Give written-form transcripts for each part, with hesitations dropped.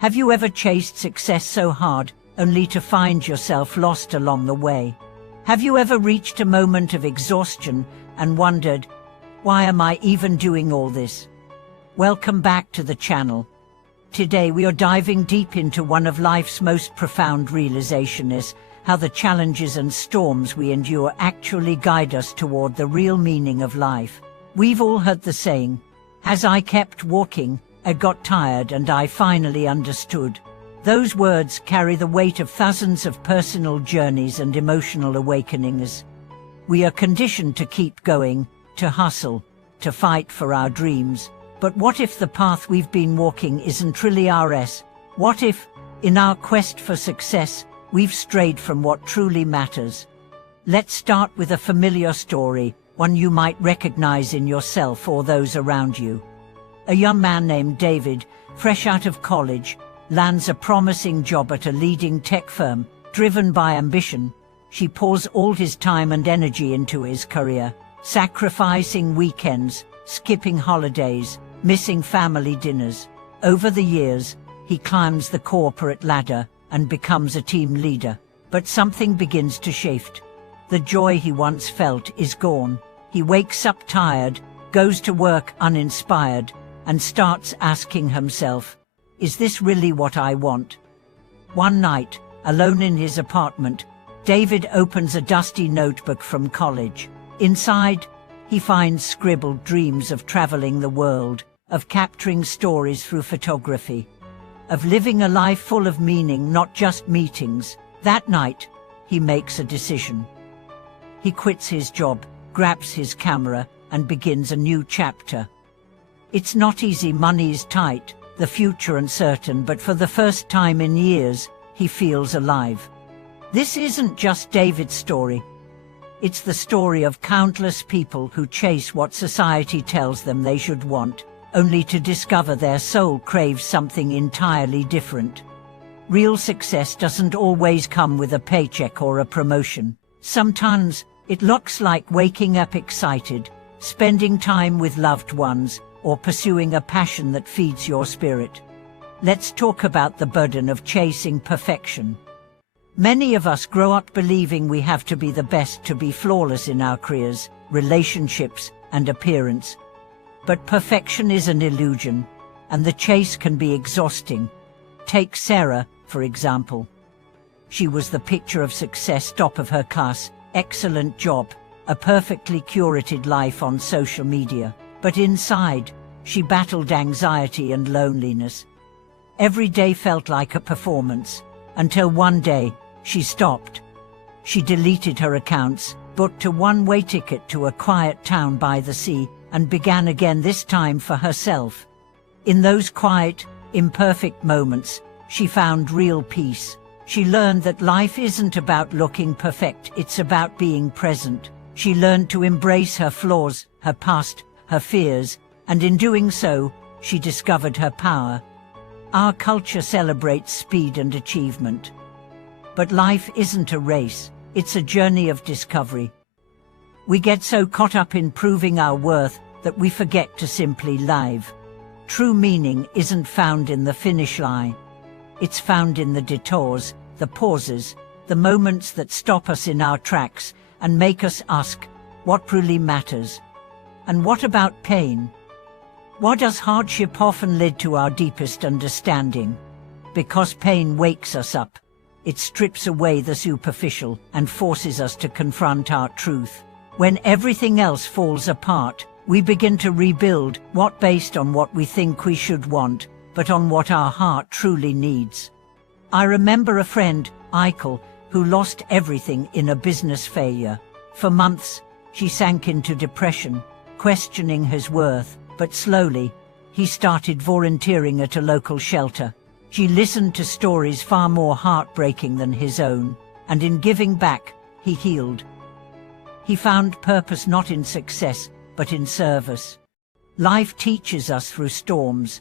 Have you ever chased success so hard, only to find yourself lost along the way? Have you ever reached a moment of exhaustion and wondered, why am I even doing all this? Welcome back to the channel. Today we are diving deep into one of life's most profound realizations, how the challenges and storms we endure actually guide us toward the real meaning of life. We've all heard the saying, as I kept walking, I got tired and I finally understood. Those words carry the weight of thousands of personal journeys and emotional awakenings. We are conditioned to keep going, to hustle, to fight for our dreams. But what if the path we've been walking isn't really ours? What if, in our quest for success, we've strayed from what truly matters? Let's start with a familiar story, one you might recognize in yourself or those around you. A young man named David, fresh out of college, lands a promising job at a leading tech firm. Driven by ambition, he pours all his time and energy into his career, sacrificing weekends, skipping holidays, missing family dinners. Over the years, he climbs the corporate ladder and becomes a team leader. But something begins to shift. The joy he once felt is gone. He wakes up tired, goes to work uninspired, and starts asking himself, is this really what I want? One night, alone in his apartment, David opens a dusty notebook from college. Inside, he finds scribbled dreams of traveling the world, of capturing stories through photography, of living a life full of meaning, not just meetings. That night, he makes a decision. He quits his job, grabs his camera, and begins a new chapter. It's not easy, money is tight, the future uncertain, but for the first time in years, he feels alive. This isn't just David's story. It's the story of countless people who chase what society tells them they should want, only to discover their soul craves something entirely different. Real success doesn't always come with a paycheck or a promotion. Sometimes, it looks like waking up excited, spending time with loved ones, or pursuing a passion that feeds your spirit. Let's talk about the burden of chasing perfection. Many of us grow up believing we have to be the best, to be flawless in our careers, relationships, and appearance. But perfection is an illusion, and the chase can be exhausting. Take Sarah, for example. She was the picture of success, top of her class, excellent job, a perfectly curated life on social media. But inside, she battled anxiety and loneliness. Every day felt like a performance, until one day, she stopped. She deleted her accounts, booked a one-way ticket to a quiet town by the sea, and began again, this time for herself. In those quiet, imperfect moments, she found real peace. She learned that life isn't about looking perfect, it's about being present. She learned to embrace her flaws, her past, her fears, and in doing so, she discovered her power. Our culture celebrates speed and achievement. But life isn't a race, it's a journey of discovery. We get so caught up in proving our worth that we forget to simply live. True meaning isn't found in the finish line. It's found in the detours, the pauses, the moments that stop us in our tracks and make us ask, what really matters? And what about pain? Why does hardship often lead to our deepest understanding? Because pain wakes us up. It strips away the superficial and forces us to confront our truth. When everything else falls apart, we begin to rebuild, not based on what we think we should want, but on what our heart truly needs. I remember a friend, Eichel, who lost everything in a business failure. For months, she sank into depression, questioning his worth, but slowly, he started volunteering at a local shelter. She listened to stories far more heartbreaking than his own, and in giving back, he healed. He found purpose not in success, but in service. Life teaches us through storms.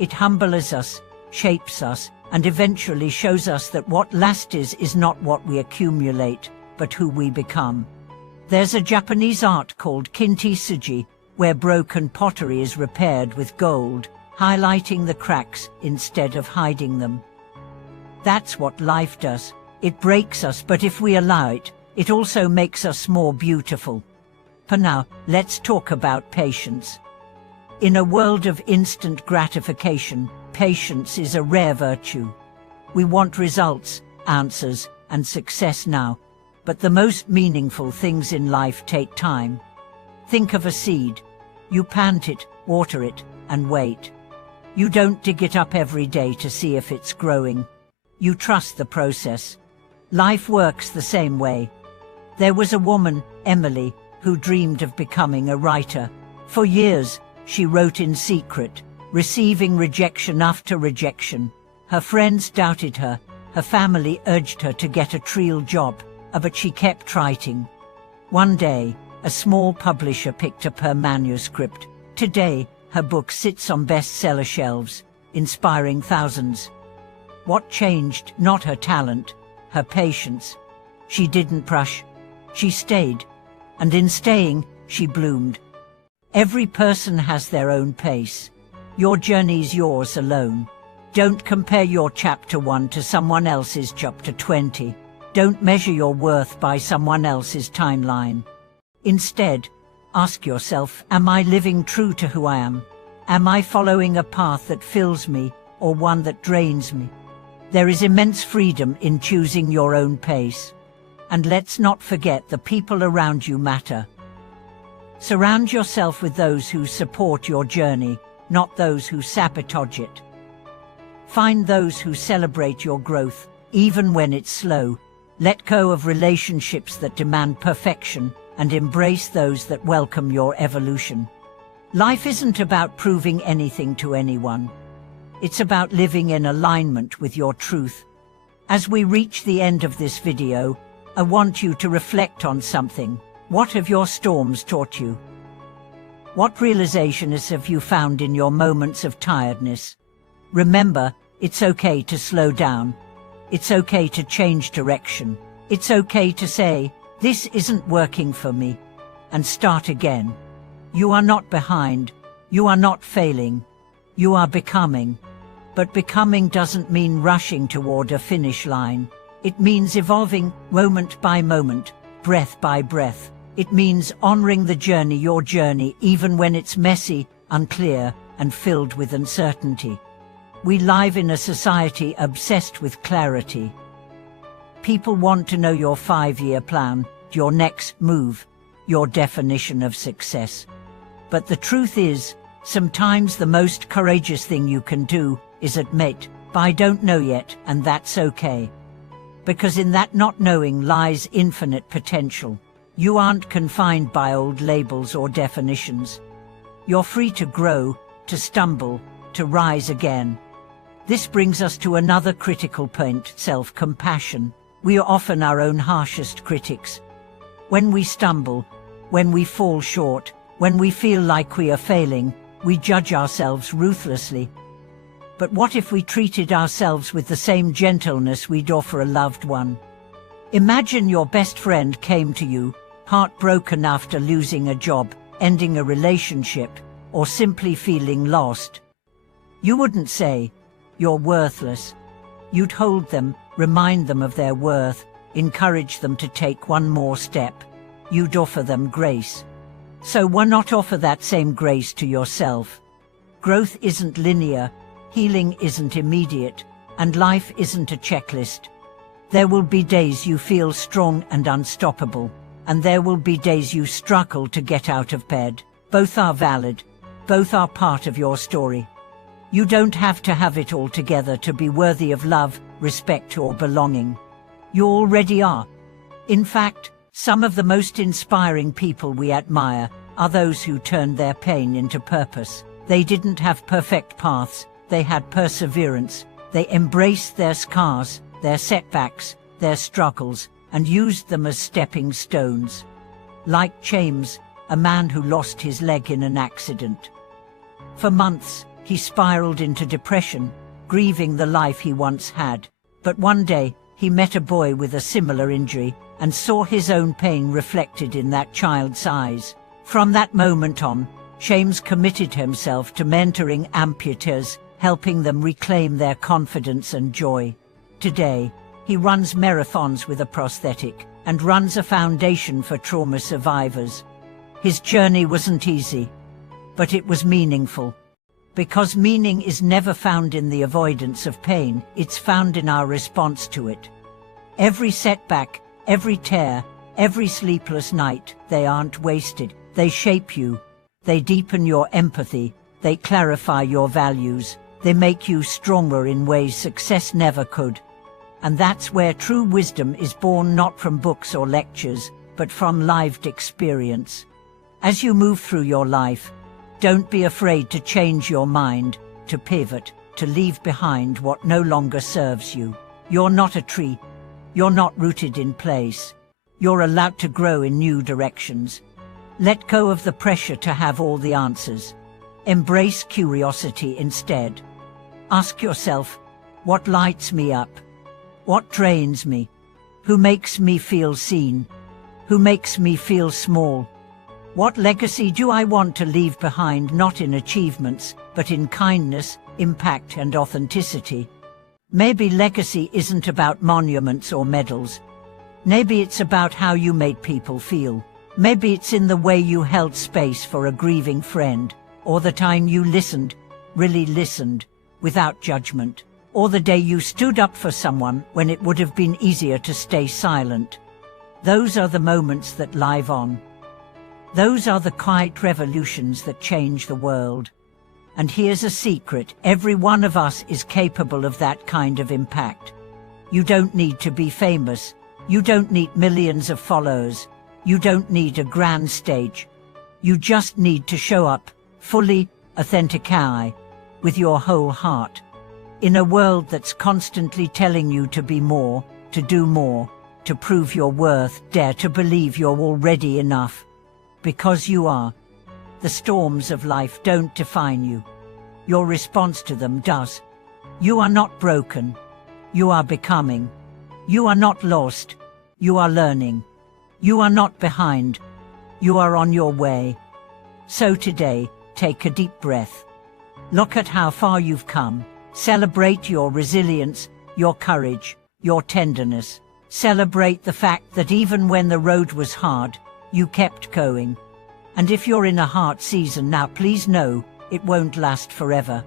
It humbles us, shapes us, and eventually shows us that what lasts is not what we accumulate, but who we become. There's a Japanese art called kintsugi, where broken pottery is repaired with gold, highlighting the cracks instead of hiding them. That's what life does. It breaks us, but if we allow it, it also makes us more beautiful. For now, let's talk about patience. In a world of instant gratification, patience is a rare virtue. We want results, answers, and success now, but the most meaningful things in life take time. Think of a seed. You plant it, water it, and wait. You don't dig it up every day to see if it's growing. You trust the process. Life works the same way. There was a woman, Emily, who dreamed of becoming a writer. For years, she wrote in secret, receiving rejection after rejection. Her friends doubted her, her family urged her to get a real job, but she kept writing. One day, a small publisher picked up her manuscript. Today, her book sits on bestseller shelves, inspiring thousands. What changed? Not her talent, her patience. She didn't rush. She stayed. And in staying, she bloomed. Every person has their own pace. Your journey's yours alone. Don't compare your chapter 1 to someone else's chapter 20. Don't measure your worth by someone else's timeline. Instead, ask yourself, am I living true to who I am? Am I following a path that fills me or one that drains me? There is immense freedom in choosing your own pace. And let's not forget the people around you matter. Surround yourself with those who support your journey, not those who sabotage it. Find those who celebrate your growth, even when it's slow. Let go of relationships that demand perfection and embrace those that welcome your evolution. Life isn't about proving anything to anyone. It's about living in alignment with your truth. As we reach the end of this video, I want you to reflect on something. What have your storms taught you? What realizations have you found in your moments of tiredness? Remember, it's okay to slow down. It's okay to change direction. It's okay to say, this isn't working for me, and start again. You are not behind. You are not failing. You are becoming. But becoming doesn't mean rushing toward a finish line. It means evolving moment by moment, breath by breath. It means honoring the journey, your journey, even when it's messy, unclear, and filled with uncertainty. We live in a society obsessed with clarity. People want to know your 5-year plan, your next move, your definition of success. But the truth is, sometimes the most courageous thing you can do is admit, I don't know yet, and that's okay. Because in that not knowing lies infinite potential. You aren't confined by old labels or definitions. You're free to grow, to stumble, to rise again. This brings us to another critical point, self-compassion. We are often our own harshest critics. When we stumble, when we fall short, when we feel like we are failing, we judge ourselves ruthlessly. But what if we treated ourselves with the same gentleness we'd offer a loved one? Imagine your best friend came to you, heartbroken after losing a job, ending a relationship, or simply feeling lost. You wouldn't say, you're worthless. You'd hold them, remind them of their worth, encourage them to take one more step. You'd offer them grace. So why not offer that same grace to yourself? Growth isn't linear, healing isn't immediate, and life isn't a checklist. There will be days you feel strong and unstoppable, and there will be days you struggle to get out of bed. Both are valid. Both are part of your story. You don't have to have it all together to be worthy of love, respect, or belonging. You already are. In fact, some of the most inspiring people we admire are those who turned their pain into purpose. They didn't have perfect paths, they had perseverance. They embraced their scars, their setbacks, their struggles, and used them as stepping stones. Like James, a man who lost his leg in an accident. For months, he spiraled into depression, grieving the life he once had. But one day, he met a boy with a similar injury and saw his own pain reflected in that child's eyes. From that moment on, James committed himself to mentoring amputees, helping them reclaim their confidence and joy. Today, he runs marathons with a prosthetic and runs a foundation for trauma survivors. His journey wasn't easy, but it was meaningful. Because meaning is never found in the avoidance of pain, it's found in our response to it. Every setback, every tear, every sleepless night, they aren't wasted. They shape you. They deepen your empathy. They clarify your values. They make you stronger in ways success never could. And that's where true wisdom is born, not from books or lectures, but from lived experience. As you move through your life, don't be afraid to change your mind, to pivot, to leave behind what no longer serves you. You're not a tree. You're not rooted in place. You're allowed to grow in new directions. Let go of the pressure to have all the answers. Embrace curiosity instead. Ask yourself, what lights me up? What drains me? Who makes me feel seen? Who makes me feel small? What legacy do I want to leave behind, not in achievements, but in kindness, impact, and authenticity? Maybe legacy isn't about monuments or medals. Maybe it's about how you made people feel. Maybe it's in the way you held space for a grieving friend, or the time you listened, really listened, without judgment, or the day you stood up for someone when it would have been easier to stay silent. Those are the moments that live on. Those are the quiet revolutions that change the world. And here's a secret: every one of us is capable of that kind of impact. You don't need to be famous. You don't need millions of followers. You don't need a grand stage. You just need to show up, fully, authentically, with your whole heart. In a world that's constantly telling you to be more, to do more, to prove your worth, dare to believe you're already enough. Because you are. The storms of life don't define you. Your response to them does. You are not broken. You are becoming. You are not lost. You are learning. You are not behind. You are on your way. So today, take a deep breath. Look at how far you've come. Celebrate your resilience, your courage, your tenderness. Celebrate the fact that even when the road was hard, you kept going. And if you're in a hard season now, please know, it won't last forever.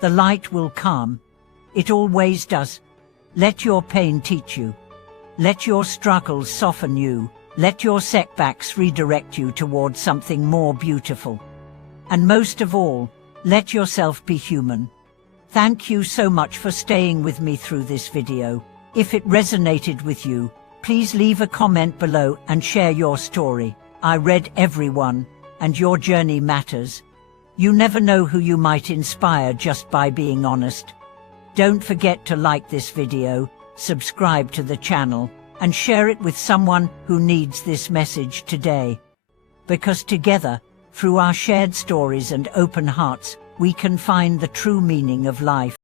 The light will come. It always does. Let your pain teach you. Let your struggles soften you. Let your setbacks redirect you towards something more beautiful. And most of all, let yourself be human. Thank you so much for staying with me through this video. If it resonated with you, please leave a comment below and share your story. I read everyone, and your journey matters. You never know who you might inspire just by being honest. Don't forget to like this video, subscribe to the channel, and share it with someone who needs this message today. Because together, through our shared stories and open hearts, we can find the true meaning of life.